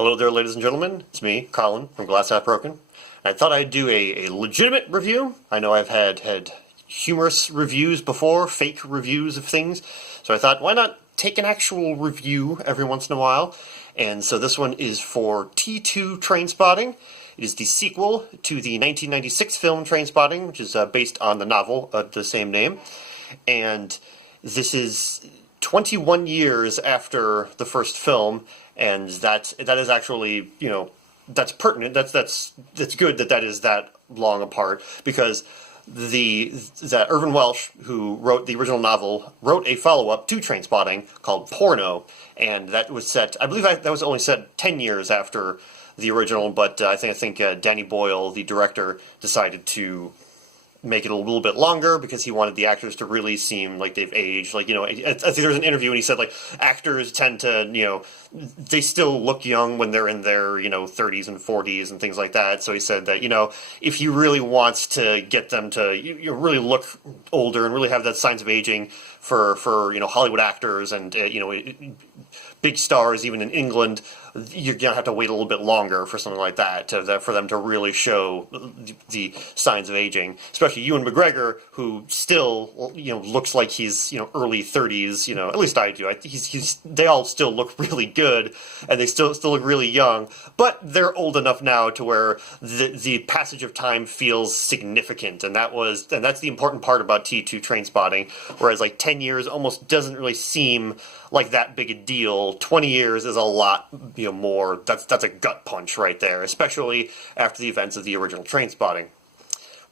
Hello there, ladies and gentlemen. It's me, Colin, from Glass Half Broken. I thought I'd do a legitimate review. I know I've had humorous reviews before, fake reviews of things, so I thought, why not take an actual review every once in a while? And so this one is for T2 Trainspotting. It is the sequel to the 1996 film Trainspotting, which is based on the novel of the same name. And this is 21 years after the first film, and that is actually, that's pertinent. That's good that is that long apart, because that Irvin Welsh, who wrote the original novel, wrote a follow-up to Trainspotting called Porno, and that was set, I believe that was only set 10 years after the original, but I think Danny Boyle, the director, decided to make it a little bit longer because he wanted the actors to really seem like they've aged. I think there was an interview and he said, actors tend to, they still look young when they're in their, 30s and 40s and things like that. So he said that, if he really wants to get them to really look older and really have that signs of aging for Hollywood actors and, big stars, even in England, you're going to have to wait a little bit longer for something like that, for them to really show the signs of aging. Especially Ewan McGregor, who still, looks like he's, early 30s, at least I do. They all still look really good, and they still look really young, but they're old enough now to where the passage of time feels significant, and that's the important part about T2 Trainspotting, whereas 10 years almost doesn't really seem like that big a deal. 20 years is a lot, more. That's a gut punch right there, especially after the events of the original Trainspotting,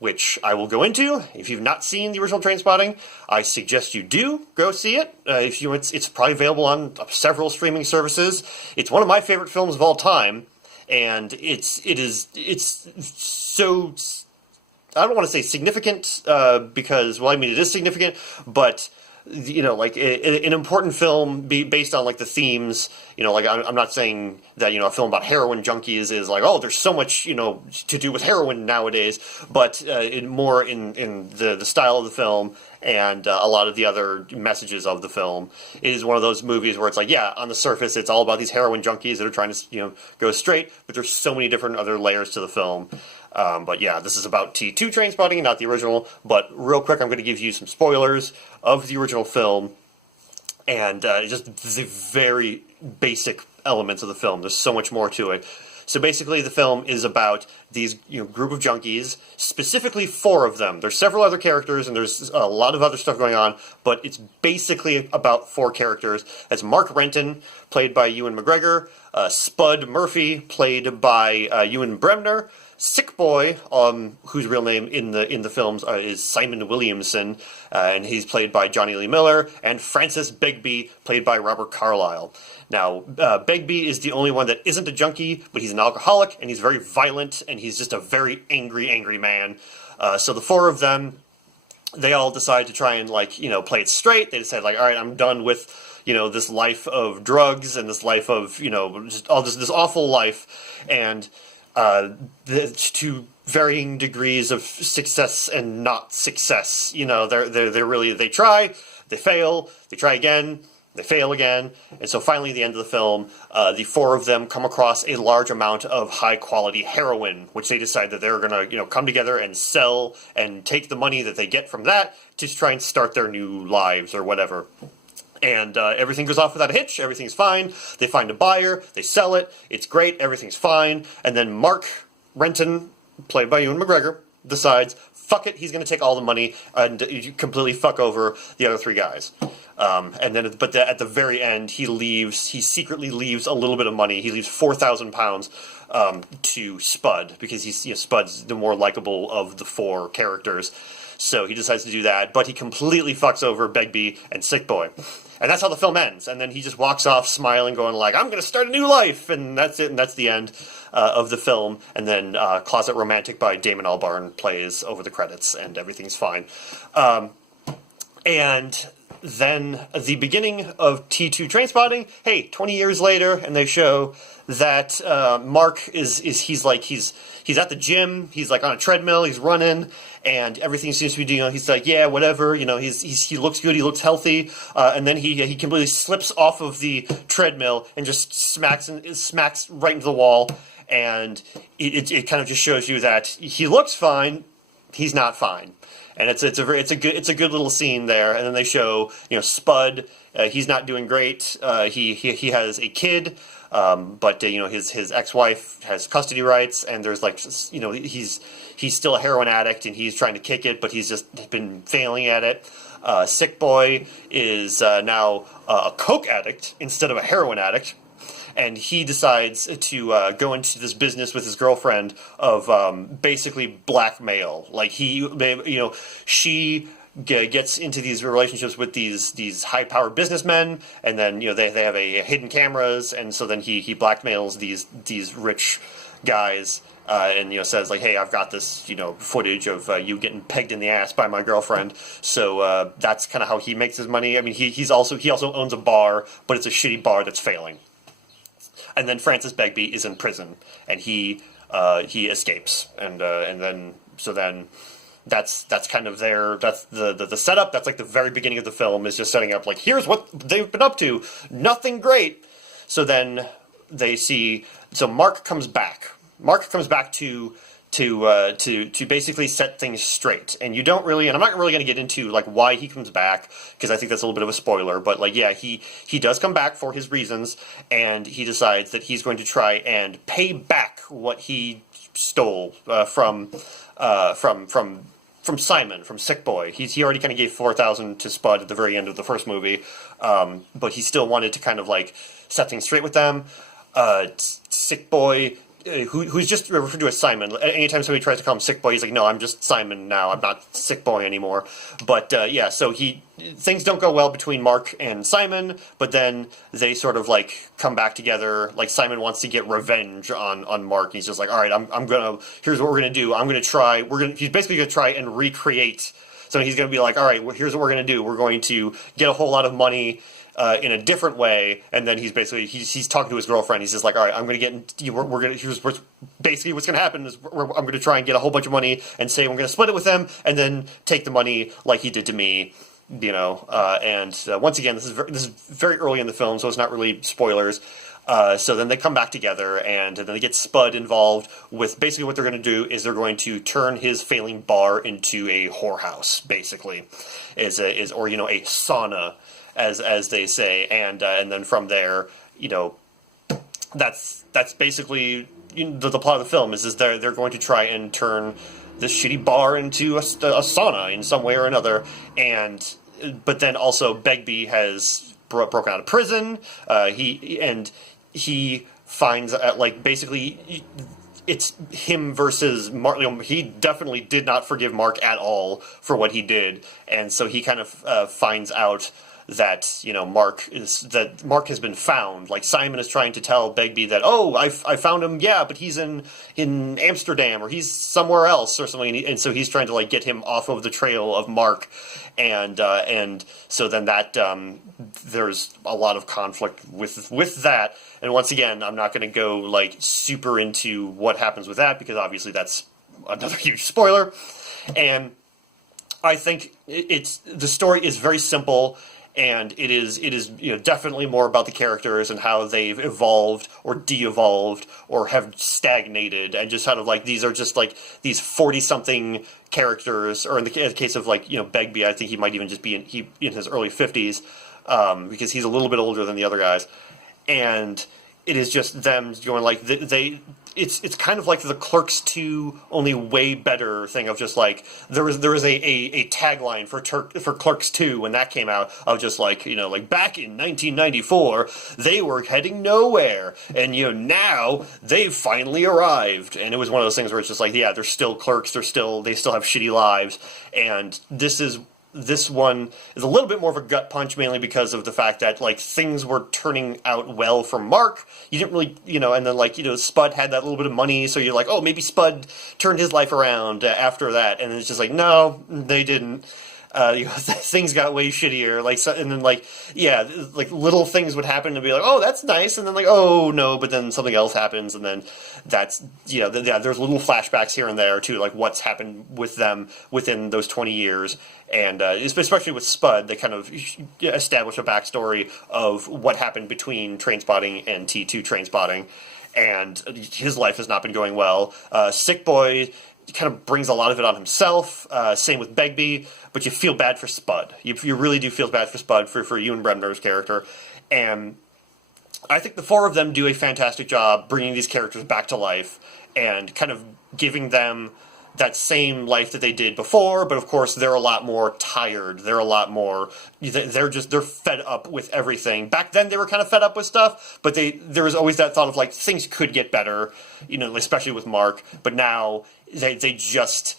which I will go into. If you've not seen the original Trainspotting, I suggest you do go see it. It's probably available on several streaming services. It's one of my favorite films of all time, and it's so, I don't want to say significant, because, well, I mean, it is significant, but an important film based on the themes, I'm not saying that, a film about heroin junkies is there's so much, to do with heroin nowadays, but more in the style of the film and a lot of the other messages of the film. It is one of those movies where it's on the surface it's all about these heroin junkies that are trying to, go straight, but there's so many different other layers to the film. But yeah, this is about T2 Trainspotting, not the original. But real quick, I'm going to give you some spoilers of the original film, and just the very basic elements of the film. There's so much more to it. So basically, the film is about these group of junkies, specifically 4 of them. There's several other characters, and there's a lot of other stuff going on, but it's basically about 4 characters. That's Mark Renton, played by Ewan McGregor, Spud Murphy, played by Ewan Bremner, Sick Boy, whose real name in the films is Simon Williamson, and he's played by Johnny Lee Miller, and Francis Begbie, played by Robert Carlyle. Now, Begbie is the only one that isn't a junkie, but he's an alcoholic, and he's very violent, and he's just a very angry man. So the 4 of them, they all decide to try and, play it straight. They decide, all right, I'm done with, this life of drugs and this life of, just all this awful life, and to varying degrees of success and not success. They're really, they try, they fail, they try again, they fail again, and so finally at the end of the film, the 4 of them come across a large amount of high-quality heroin, which they decide that they're going to, come together and sell and take the money that they get from that to try and start their new lives or whatever. And everything goes off without a hitch, everything's fine, they find a buyer, they sell it, it's great, everything's fine, and then Mark Renton, played by Ewan McGregor, decides, fuck it, he's going to take all the money and completely fuck over the other 3 guys. And then, at the very end, he secretly leaves a little bit of money. He leaves £4,000 to Spud, because Spud's the more likable of the 4 characters. So he decides to do that, but he completely fucks over Begbie and Sick Boy. And that's how the film ends. And then he just walks off smiling, going I'm going to start a new life! And that's it, and that's the end of the film. And then Closet Romantic by Damon Albarn plays over the credits, and everything's fine. And then the beginning of T2 Trainspotting, hey, 20 years later, and they show that Mark he's at the gym, he's like on a treadmill, he's running, and everything seems to be, he's like, yeah, whatever, he looks good, he looks healthy, and then he completely slips off of the treadmill and just smacks right into the wall, and it kind of just shows you that he looks fine, he's not fine. And it's a good little scene there. And then they show Spud. He's not doing great. He has a kid, but his ex-wife has custody rights, and there's he's still a heroin addict, and he's trying to kick it, but he's just been failing at it. Sick Boy is now a coke addict instead of a heroin addict. And he decides to go into this business with his girlfriend of basically blackmail. Like she gets into these relationships with these high-powered businessmen, and then they have a hidden cameras, and so then he blackmails these rich guys. And says like, hey, I've got this footage of you getting pegged in the ass by my girlfriend. So that's kind of how he makes his money. I mean, he also owns a bar, but it's a shitty bar that's failing. And then Francis Begbie is in prison, and he escapes, and then that's kind of that's the setup. That's like the very beginning of the film is just setting up like, here's what they've been up to, nothing great. So then they see, so Mark comes back to basically set things straight, and you don't really, and I'm not really going to get into like why he comes back, because I think that's a little bit of a spoiler, but like, yeah, he does come back for his reasons, and he decides that he's going to try and pay back what he stole from Simon, from Sick Boy. He already kind of gave $4,000 to Spud at the very end of the first movie, but he still wanted to kind of like set things straight with them. Sick Boy, who's just referred to as Simon. Anytime somebody tries to call him Sick Boy, he's like, no, I'm just Simon now. I'm not Sick Boy anymore. But yeah, so things don't go well between Mark and Simon, but then they sort of like come back together. Like Simon wants to get revenge on Mark. He's just like, all right, here's what we're gonna do. He's basically gonna try and recreate. So he's gonna be like, all right, well, here's what we're gonna do. We're going to get a whole lot of money in a different way, and then he's talking to his girlfriend. He's just like, all right, I'm going to get, basically what's going to happen is I'm going to try and get a whole bunch of money and say I'm going to split it with them, and then take the money like he did to me, and once again, this is very early in the film, so it's not really spoilers. So then they come back together, and then they get Spud involved with basically what they're going to do is they're going to turn his failing bar into a whorehouse, basically, or a sauna, as they say, and then from there, that's basically the plot of the film is they're going to try and turn this shitty bar into a sauna in some way or another, but then also Begbie has broken out of prison. He finds basically it's him versus Mark. He definitely did not forgive Mark at all for what he did, and so he kind of finds out that Mark has been found. Like Simon is trying to tell Begbie that, oh, I found him, yeah, but he's in Amsterdam or he's somewhere else or something, and so he's trying to like get him off of the trail of Mark, and so then that there's a lot of conflict with that, and once again, I'm not going to go like super into what happens with that because obviously that's another huge spoiler, and I think the story is very simple. And it is definitely more about the characters and how they've evolved or de-evolved or have stagnated, and just kind of like these are just like these 40-something characters, or in the case of like Begbie, I think he might even just be in his early 50s, because he's a little bit older than the other guys, and it is just them going like it's kind of like the Clerks 2, only way better thing of just like there was a tagline for Clerks 2 when that came out of just like like back in 1994 they were heading nowhere, and now they've finally arrived, and it was one of those things where it's just like, yeah, they're still clerks, they still have shitty lives, and this one is a little bit more of a gut punch, mainly because of the fact that like things were turning out well for Mark. You didn't really, and then like Spud had that little bit of money, so you're like, oh, maybe Spud turned his life around after that, and it's just like, no, they didn't. things got way shittier. Like, so, and then like, yeah, like little things would happen and be like, oh, that's nice, and then like, oh no, but then something else happens, and then that's yeah. There's little flashbacks here and there to like what's happened with them within those 20 years, and especially with Spud, they kind of establish a backstory of what happened between Trainspotting and T2 Trainspotting, and his life has not been going well. Sick Boy kind of brings a lot of it on himself. Same with Begbie, but you feel bad for Spud. You really do feel bad for Spud, for Ewan Bremner's character. And I think the four of them do a fantastic job bringing these characters back to life and kind of giving them that same life that they did before, but of course they're a lot more tired. They're a lot more, they're fed up with everything. Back then they were kind of fed up with stuff, but there was always that thought of like things could get better, especially with Mark, but now they're just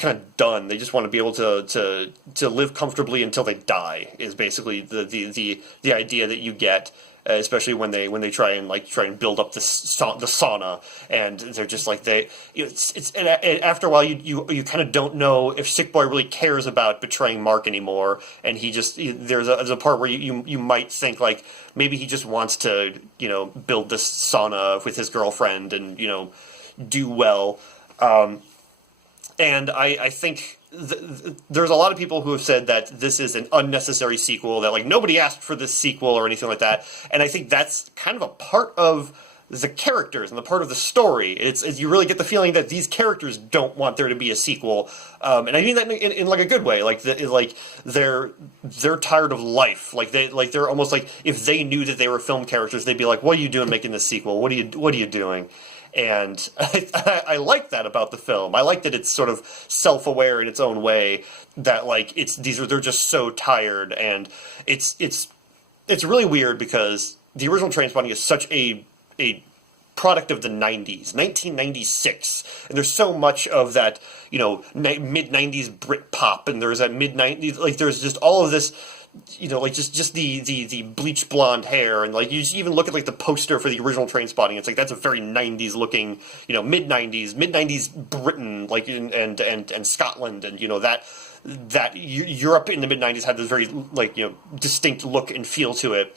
kind of done. They just want to be able to live comfortably until they die is basically the idea that you get. Especially when they try and build up the sauna, and they're just like and after a while you kind of don't know if Sick Boy really cares about betraying Mark anymore, and there's a part where you might think like maybe he just wants to build this sauna with his girlfriend and do well, and I think. There's a lot of people who have said that this is an unnecessary sequel, that like nobody asked for this sequel or anything like that, and I think that's kind of a part of the characters and the part of the story. It's you really get the feeling that these characters don't want there to be a sequel, and I mean that in like a good way. Like they're tired of life. They're almost like if they knew that they were film characters, they'd be like, "What are you doing making this sequel? What are you doing?" And I like that about the film. I like that it's sort of self-aware in its own way. That like they're just so tired, and it's really weird because the original Trainspotting is such a product of the 90s, 1996, and there's so much of that mid-90s Britpop, and there's that mid-90s like there's just all of this. Just the bleached blonde hair, and like you just even look at like the poster for the original Trainspotting. It's like that's a very 90s looking, mid-90s Britain, like and Scotland, and that Europe in the mid-90s had this very distinct look and feel to it.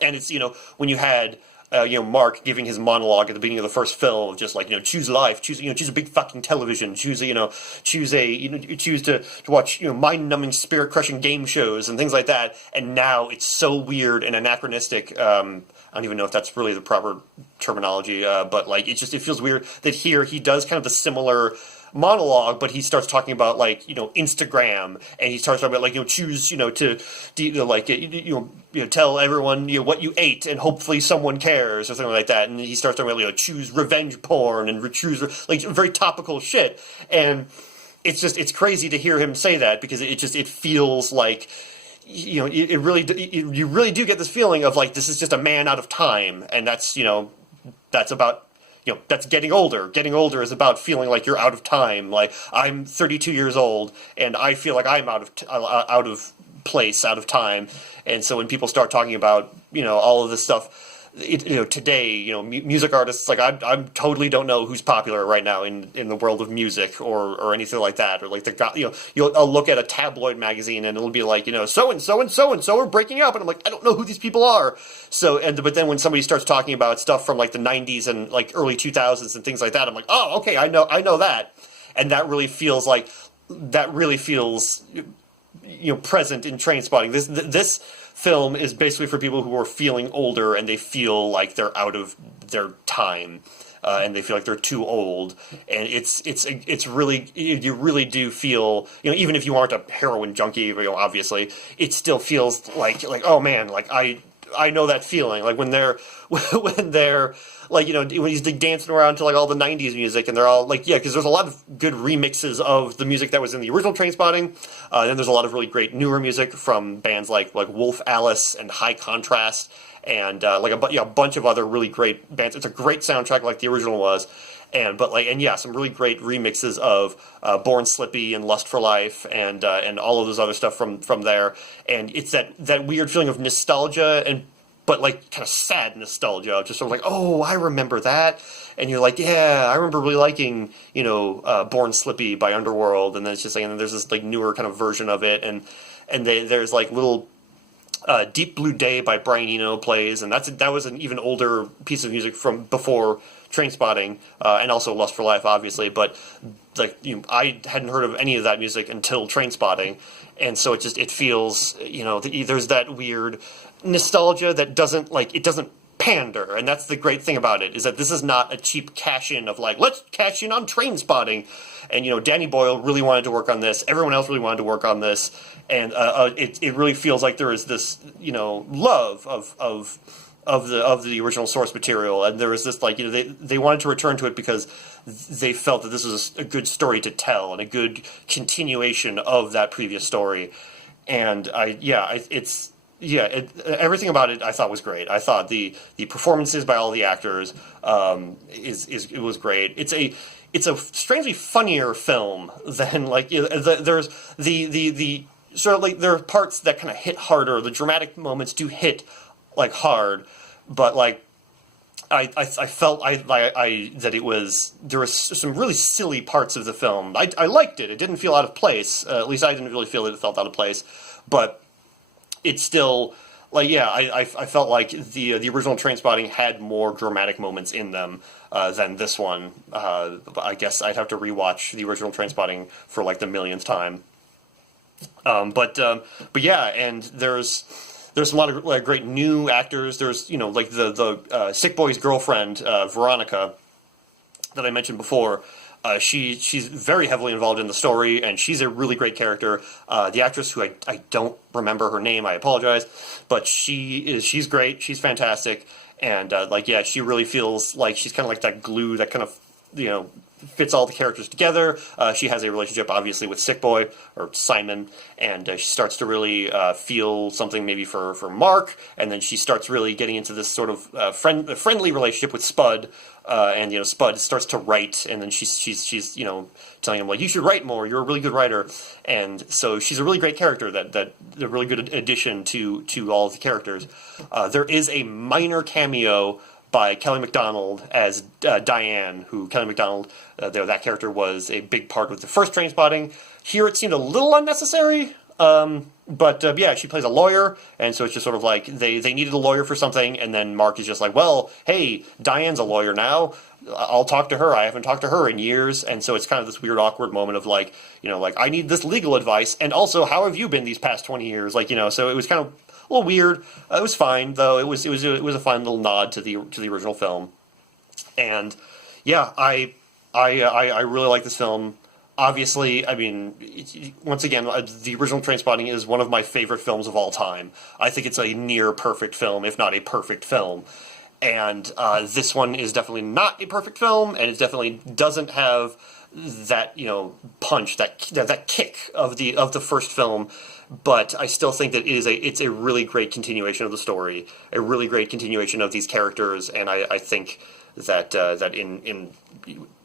And it's when you had Mark giving his monologue at the beginning of the first film, just like choose life, choose a big fucking television, choose to watch mind-numbing, spirit-crushing game shows and things like that. And now it's so weird and anachronistic. I don't even know if that's really the proper terminology, but like it feels weird that here he does kind of the similar monologue, but he starts talking about Instagram, and he starts talking about choose to tell everyone what you ate and hopefully someone cares or something like that, and he starts talking about choose revenge porn and choose very topical shit, and it's crazy to hear him say that because it feels like you really do get this feeling of like this is just a man out of time, and that's about. That's getting older. Getting older is about feeling like you're out of time. Like, I'm 32 years old, and I feel like I'm out of place, out of time. And so when people start talking about, all of this stuff, today, music artists, like, I totally don't know who's popular right now in the world of music or anything like that. Or, like, I'll look at a tabloid magazine, and it'll be like, so-and-so and so-and-so are breaking up. And I'm like, I don't know who these people are. But then when somebody starts talking about stuff from, like, the 90s and, like, early 2000s and things like that, I'm like, oh, okay, I know that. And that really feels present in Trainspotting. This film is basically for people who are feeling older and they feel like they're out of their time, and they feel like they're too old. And it's really, you really do feel, even if you aren't a heroin junkie, obviously, it still feels like oh man, like I know that feeling. Like when they're like, when he's like dancing around to like all the 90s music, and they're all like, yeah, because there's a lot of good remixes of the music that was in the original Trainspotting. Then there's a lot of really great newer music from bands like Wolf Alice and High Contrast, and a bunch of other really great bands. It's a great soundtrack like the original was. And some really great remixes of Born Slippy and Lust for Life and all of those other stuff from there. And it's that weird feeling of nostalgia and but like kind of sad nostalgia, just sort of like, oh, I remember that, and you're like, yeah, I remember really liking, Born Slippy by Underworld, and then it's just like, and then there's this like newer kind of version of it, and there's like little Deep Blue Day by Brian Eno plays, and that was an even older piece of music from before Trainspotting, and also Lust for Life, obviously, but like I hadn't heard of any of that music until Trainspotting, and so it feels, there's that weird nostalgia that doesn't pander, and that's the great thing about it, is that this is not a cheap cash-in of like, let's cash in on Trainspotting, and Danny Boyle really wanted to work on this, everyone else really wanted to work on this, and it really feels like there is this love of the original source material, and there was this like they wanted to return to it because they felt that this was a good story to tell and a good continuation of that previous story, and everything about it I thought was great. I thought the performances by all the actors it was great. It's a strangely funnier film than like there's the sort of like there are parts that kind of hit harder. The dramatic moments do hit like hard, but like I felt that there was some really silly parts of the film. I liked it. It didn't feel out of place. At least I didn't really feel that it felt out of place, but it's still like, yeah, I felt like the original Trainspotting had more dramatic moments in them than this one. I guess I'd have to rewatch the original Trainspotting for like the millionth time. But yeah, and there's a lot of like great new actors. There's like the Sick Boy's girlfriend, Veronica, that I mentioned before. She's very heavily involved in the story, and she's a really great character. The actress, who I don't remember her name, I apologize, but she's great. She's fantastic, and she really feels like she's kind of like that glue that kind of fits all the characters together. She has a relationship, obviously, with Sick Boy, or Simon, and she starts to really feel something maybe for Mark, and then she starts really getting into this sort of friendly relationship with Spud, and Spud starts to write, and then she's telling him like, you should write more, you're a really good writer, and so she's a really great character that a really good addition to all of the characters. There is a minor cameo by Kelly MacDonald as Diane, who Kelly MacDonald, that character was a big part of the first Trainspotting. Here it seemed a little unnecessary, but yeah, she plays a lawyer, and so it's just sort of like they needed a lawyer for something, and then Mark is just like, well, hey, Diane's a lawyer now, I'll talk to her, I haven't talked to her in years, and so it's kind of this weird, awkward moment of like, like, I need this legal advice, and also, how have you been these past 20 years, so it was kind of a little weird. It was fine though. It was a fine little nod to the original film, and yeah, I really like this film. Obviously, I mean, once again, the original Trainspotting is one of my favorite films of all time. I think it's a near perfect film, if not a perfect film. And this one is definitely not a perfect film, and it definitely doesn't have that punch, that kick of the first film. But I still think that it's a really great continuation of the story, a really great continuation of these characters, and I think that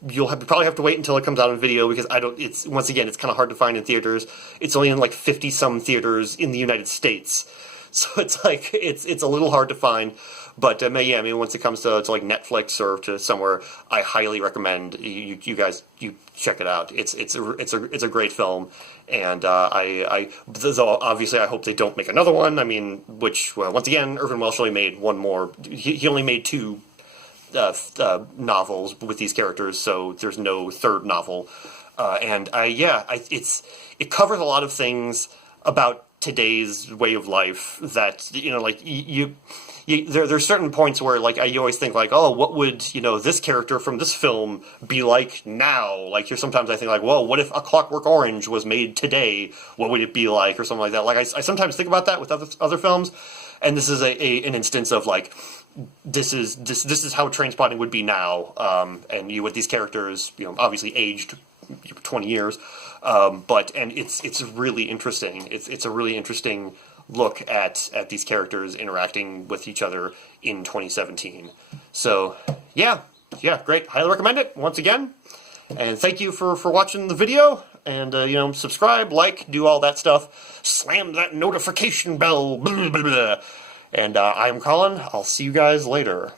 you'll probably have to wait until it comes out on video, because it's kind of hard to find in theaters. It's only in like 50 some theaters in the United States, so it's like it's a little hard to find. But yeah, I mean, once it comes to like Netflix or to somewhere, I highly recommend you guys check it out. It's a great film, and though obviously I hope they don't make another one. I mean, once again, Irvin Welsh only made one more. He only made two novels with these characters, so there's no third novel. It covers a lot of things about today's way of life that like there's certain points where like you always think like, oh, what would this character from this film be like now? Like sometimes I think like, well, what if A Clockwork Orange was made today? What would it be like, or something like that? Like I sometimes think about that with other films, and this is an instance of like, this is how Trainspotting would be now, and with these characters, obviously aged 20 years, but it's really interesting. It's a really interesting look at these characters interacting with each other in 2017. So yeah, great. Highly recommend it once again. And thank you for watching the video. And subscribe, like, do all that stuff. Slam that notification bell. Blah, blah, blah. And I'm Colin. I'll see you guys later.